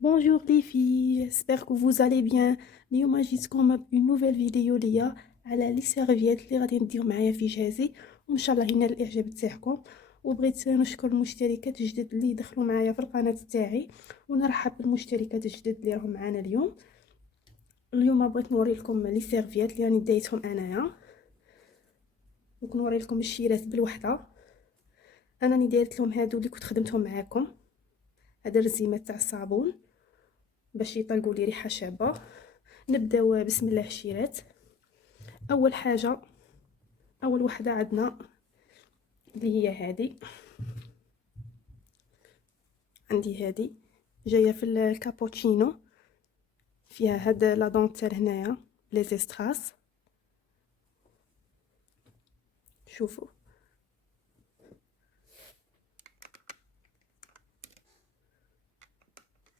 Bonjour les filles, j'espère que vous allez bien. اليوم جيتكم بune nouvelle فيديو ليا على لي سيرفيات اللي غادي ندير معايا في جهازي، وان شاء الله ينال الاعجاب تاعكم. وبغيت نشكر المشتركات الجدد اللي دخلوا معايا في القناه تاعي، ونرحب بالمشتركات الجدد اللي راهم معنا اليوم بغيت نوري لكم لي سيرفيات اللي راني دايتهم انايا، ونوري لكم الشيرات بالوحده. انا دايرت لهم هادو اللي كنت خدمتهم معاكم، هذا الرزيمه تاع الصابون باش يطلقوا لي ريحه شابه. نبداو بسم الله الشيرات. اول حاجه، اول وحده عندنا اللي هي هذه، عندي هذه جايه في الكابوتشينو، فيها هاد لا دونتيل هنايا لي زيستراس. شوفوا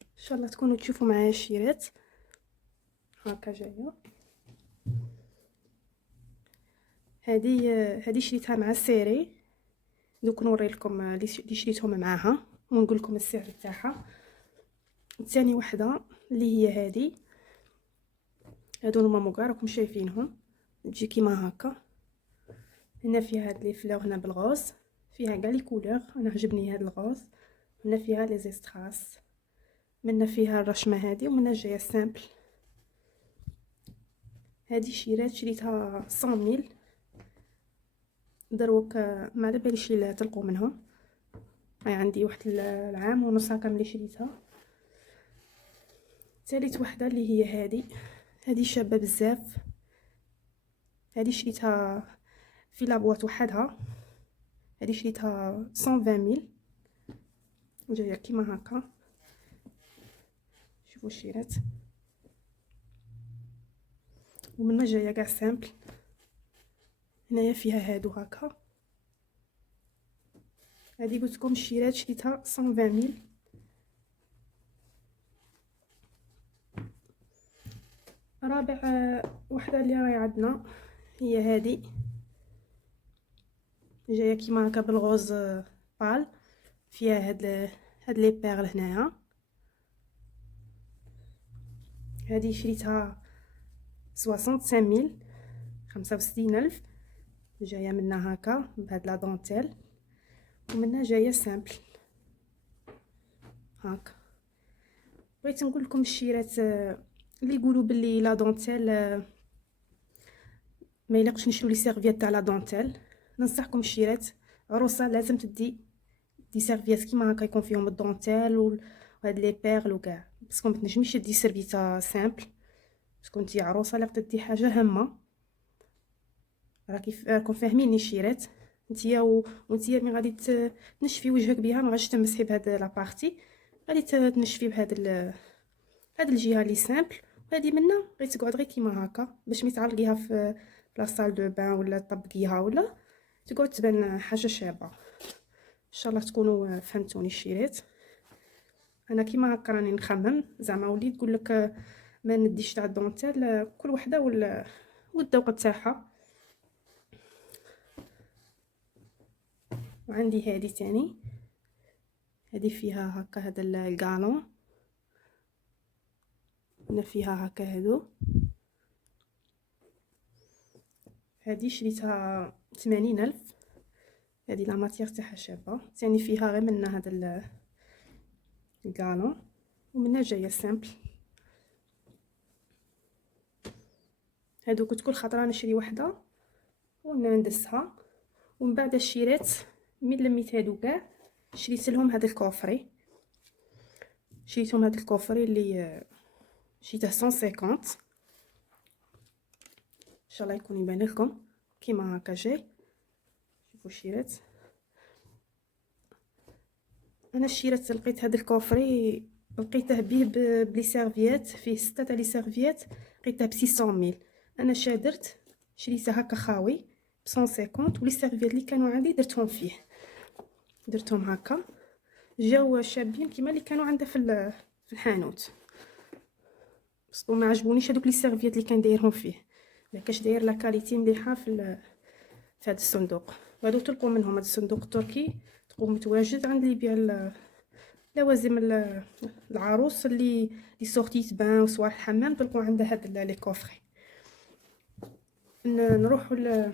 ان شاء الله تكونوا تشوفوا معايا الشيرات. هاكا جايه هذه شريتها مع السيري. دوك نوري لكم اللي شريتهم معاها ونقول لكم السعر تاعها. ثاني وحده اللي هي هذه، هادو هما موكا راكم شايفينهم، تجي كيما هكا. هنا فيها هاد لي فلور هنا بالغوز، فيها كاع لي كولور، انا عجبني هاد الغوز. هنا فيها لي زيستراس، منا فيها الرشمه هادي، ومنا جايه سامبل. هادي شيرات شريتها 100 دروك، ما على باليش الا تلقوا منهم. هاي عندي واحد العام ونص هكا ملي شريتها. ثالث وحده اللي هي هذه شابه بزاف. هذه شريتها في لابواط وحدها، هذه شريتها 120 جايه كيما هكا. شوفوا الشيرات، ومنها جايه كاع سامبل. هنايا فيها هادو هكا. هذه قلت لكم الشيرات شريتها 120. رابع وحده اللي راهي عندنا هي هذه، جايه كيما هكا بالغوز بال، فيها هاد لي بيرل هنايا. هذه شريتها 65000، 65000. جايه منها هكا بهاد لا دونتيل، ومنها جايه سامبل هاكا. بغيت نقول لكم الشيرات اللي يقولوا باللي لا دونتيل ما يليقش نشرو لي سيرفيات تاع لا دونتيل. ننصحكم الشيرات، عروسه لازم تدي دي سيرفيات كيما هكا يكون فيهم الدونتيل وهاد لي بيرل وكاع، باسكو ما تنجميش دي سيرفيتا سامبل، باسكو نتي عروسه لا تدي حاجه هامه. راكم فاهميني الشيرات؟ نتيا ونتيا مي غادي تنشفي وجهك بها، ما غاديش تمسحي بهاد لابارتي، غادي تنشفي بهاد هاد الجهه لي سامبل. وهادي منا غير تقعد غير كيما هكا، باش مي تعلقيها في لا صال دو بان ولا طبقيها ولا تقعد تبان حاجه شابه. ان شاء الله تكونوا فهمتوني الشيرات. انا كيما هكا راني نخمم، زعما وليد تقول لك ما نديش تاع الدونتيل، كل وحده والذوق تاعها. وعندي هذه تاني، هذه فيها هكا هذا القالون، هنا فيها هكا هادو. هذه شريتها 80000. هذه لا ماتيير تاعها شابه، ثاني فيها غير من هذا القالون، ومنها جايه سامبل. هادو كنت كل خطره نشري وحده وندسها، ومن بعد الشيرات من لميت هادو كاع شريت لهم هذا الكوفري. شريتهم هذا الكوفري اللي شريته 150. ان شاء الله يكون يبان لكم كيما هكا جاي. شوفوا الشيرات. انا الشيرات لقيت هذا الكوفري لقيته به بلي سيرفيات، فيه 6 تاع لي سيرفيات، لقيته ب 600000. انا شادرت شريته هكا خاوي ب 150، ولي سيرفيات اللي كانوا عندي درتهم فيه، درتهم هكا جاو شابين كيما اللي كانوا عنده في الحانوت. بس ما عجبونيش هذوك لي سيرفيات اللي كان دايرهم فيه، ما كاش داير لا كاليتي مليحه في هذا الصندوق. وهادو تلقوا منهم، هذا الصندوق التركي تلقوه متواجد عند اللي يبيع لي لوازم العروس اللي سورتي بان وصوالح الحمام تلقوا عندها هاد لي كوفري. نروحوا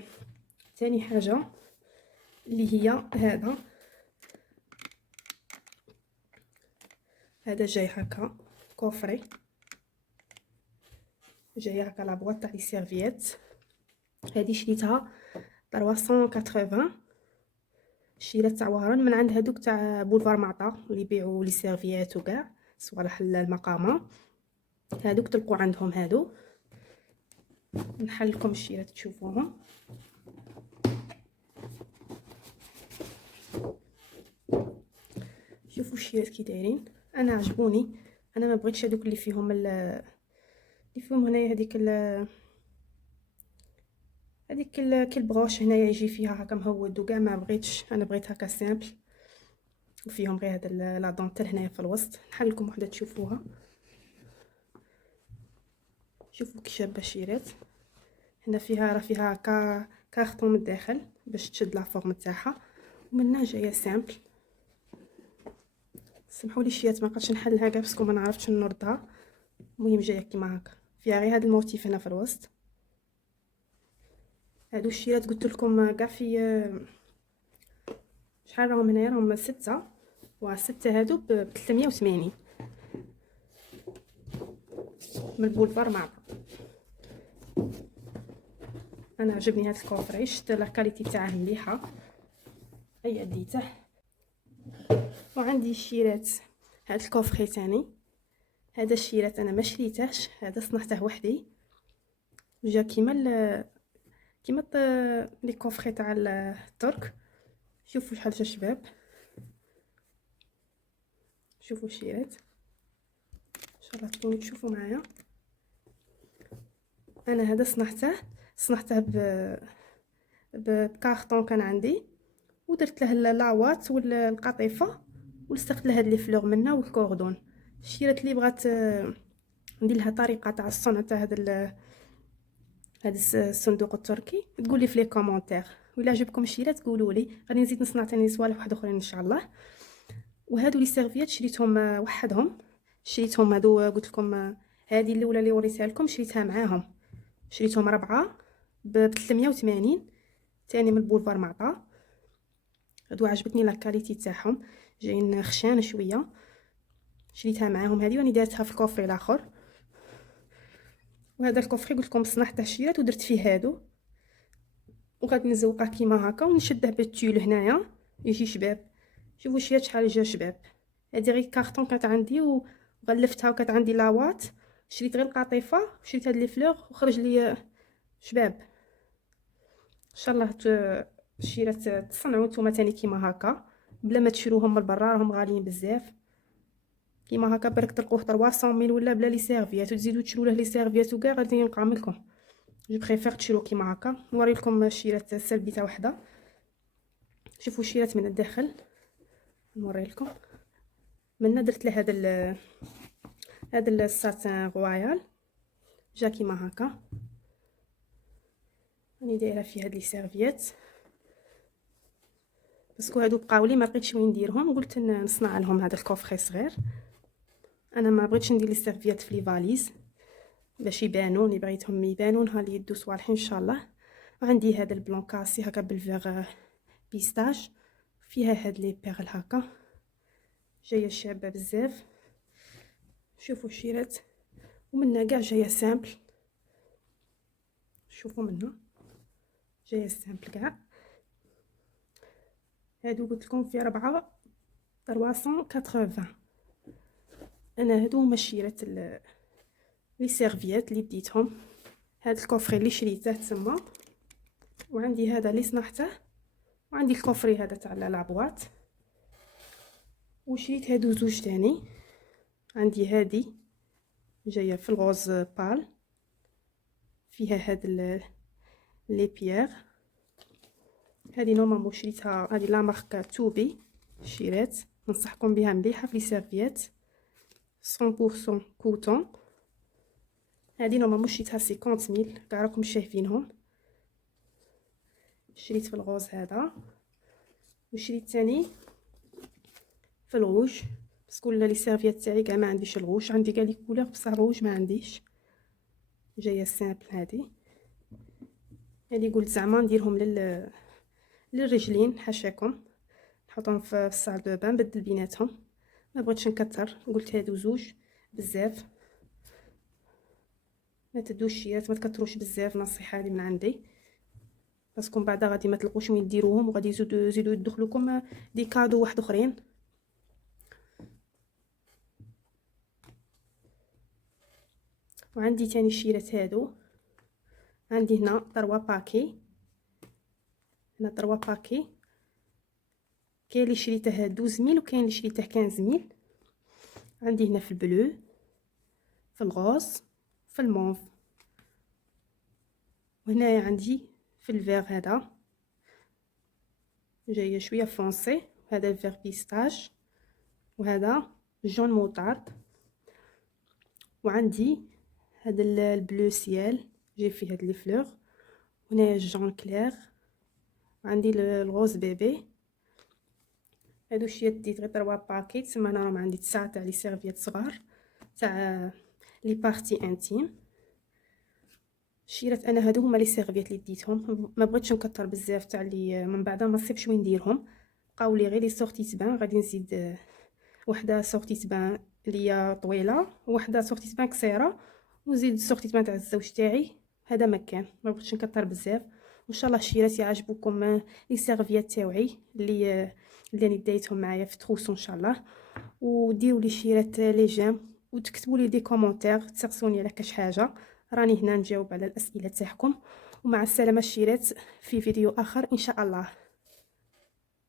ثاني حاجه اللي هي هذا جاي هكا كوفري، جاي هكا لا بواط تاع لي سيرفييت. هذه شريتها 380، شريت تاع وهران من عند هذوك تاع بولفار معطا اللي يبيعوا لي سيرفييت وكاع صوالح المقامه. هذوك تلقوا عندهم هادو. نحل لكم الشيرات تشوفوهم. شوفوا الشيرات كي دايرين، انا عجبوني. انا ما بغيتش هذوك اللي فيهم هنايا هذيك كي البروش هنايا يجي فيها هكا مهود وكاع، ما بغيتش. انا بغيت هكا سامبل وفيهم غير هذا لا دونتيل هنايا في الوسط. نحل لكم وحده تشوفوها. شوفوا كي شابه الشيرات. هنا فيها كارطون من الداخل باش تشد لا فورم تاعها، ومنها جايه سامبل. سمحوا لي الشيرات ما بقاتش نحلها كاع باسكو ما نعرفتش نردها. المهم جايه كيما هكا، فيها غير هذا الموتيف هنا في الوسط. هادو الشيرات قلت لكم كاع في شحال راهم هنايا، راهم 6 هادو ب 380 من البولفار معطا. انا عجبني هاد الكوفري، شفت لا كاليتي تاعه مليحه، هيا ديته. وعندي الشيرات هاد الكوفري تاني. هذا الشيرات انا ما شريتهش، هذا صنعته وحدي، جا كيما لي كوفري تاع الترك. شوفوا شحال جا شباب، شوفوا الشيرات ان شاء الله تكونوا تشوفوا معايا. انا هذا صنعته بكارطون كان عندي، ودرت له لاوات والقطيفه، ولصقت له هاد لي فلور منه والكوردون. الشيرات اللي بغات ندير لها طريقه تاع الصنع تاع هذا الصندوق التركي تقول لي في لي كومونتير، ولا عجبكم الشيرات قولوا لي. غادي نزيد نصنع ثاني صوالح واحد اخرين ان شاء الله. وهادو لي سيرفيات شريتهم وحدهم، شريتهم هادو قلت لكم. هذه الاولى اللي وريتها لكم شريتها معاهم، شريتهم 4 ب 380 ثاني من البولفار معطا. هادو عجبتني لا كاليتي تاعهم، جايين خشان شويه. شريتها معاهم هذه، واني دارتها في الكوفري الاخر. وهذا الكوفري قلت لكم صنعته الشيرات ودرت فيه هادو، وغادي نزوقه كيما هكا ونشده بالتول هنايا يجي شباب. شوفوا الشيرات شحال جا شباب. هذه غير كارطون كانت عندي وغلفتها، وكانت عندي لاوات. شريت غير القطيفه وشريت هاد لي فلور وخرج لي شباب. ان شاء الله الشيرات تصنعوا نتوما تاني كيما هكا بلا ما تشروهم من برا، راهم غاليين بزاف. كيما هكا برك تلقوه 300 ولا بلا لي سيرفيات، وتزيدوا تشرو له لي سيرفيات وكاع غادي ينقام لكم. جو بريفير تشرو كيما هكا. نوري لكم الشيرات السلبيته وحده. شوفوا الشيرات من الداخل، نوري لكم. من درت له هذا الساتان رويال، جا كيما هكا. راني دايره فيه هاد لي سيرفيات باسكو هادو بقاو لي ما لقيتش وين نديرهم، قلت نصنع لهم هذا الكوفري صغير. انا ما بغيتش ندير لي سيرفيات في لي فاليز باش يبانوا، اللي بغيتهم يبانوا نهار يدو صوالحين ان شاء الله. وعندي هذا البلون كاسي هكا بالفيغ بيستاش، فيها هاد لي بيرل هكا، جايه شابه بزاف. شوفوا الشيرات، ومنها كاع جايه سامبل. شوفوا منها جايه سامبل كاع. هادو قلت لكم في 4 380. انا هادو هما الشيرات لي سيرفيات اللي بديتهم. هاد الكوفري اللي شريته تما، وعندي هذا اللي صنعته، وعندي الكوفري هذا تاع لابواط. وشريت هادو زوج تاني. عندي هادي جايه في الغوز بال، فيها هاد لي بيير. هذه نورمالمون شريتها، هذه لا مارك توبي شيرات، ننصحكم بها مليحه في لي سيرفيات 100% كوتون. هذه نورمالمون شريتها 50,000 كاع راكم شايفينهم. شريت في الغوز هذا، وشريت ثاني في الروج باسكو لي سيرفيات تاعي كاع ما عنديش الغوش، عندي كاع لي كولور بصح الروج ما عنديش. جايه سامبل هذه قلت زعما نديرهم للرجلين حاشاكم، نحطهم في الصال دو بان نبدل بيناتهم، ما بغيتش نكثر، قلت هادو زوج بزاف، ما تدوش الشيرات ما تكثروش بزاف، نصيحه لي من عندي، باسكو من بعد غادي ما تلقوش وين ديروهم وغادي يزيدوا يدخلوكم دي كادو واحد اخرين. وعندي تاني الشيرات هادو، عندي هنا 3 باكي، هنا 3 باكي، كاين اللي شريته 12 وكاين اللي شريته 15. عندي هنا في البلو، في الغوز، في الموف، وهنايا عندي في الفيغ هذا جايه شويه فونسي، هذا الفيغ بيستاج، وهذا جون موطارد، وعندي هذا البلو سيال جاي فيه هاد لي فلور، وهنايا الجون كلير، وعندي الغوز بيبي. هادو شي ديت غير 3 باكي، تما انا راهم عندي 9 تاع لي سيرفيات صغار تاع لي بارتي انتيم. شيرات انا هادو هما لي سيرفيات اللي ديتهم، ما بغيتش نكثر بزاف تاع لي من بعد ما نصيبش وين نديرهم، بقاو لي غير لي سورتي تبان، غادي نزيد وحده سورتي تبان اللي هي طويله وحده سورتي تبان قصيره، ونزيد سورتي تبان تاع الزوج تاعي، هذا مكان ما بغيتش نكثر بزاف. وان شاء الله الشيرات يعجبوكم لي سيرفيات تاوعي اللي انا دايتهم معايا في تروسو ان شاء الله، وديروا لي شيرات لي جيم، وتكتبوا لي دي كومونتير تسقسوني على كاش حاجه، راني هنا نجاوب على الاسئله تاعكم. ومع السلامه الشيرات في فيديو اخر ان شاء الله.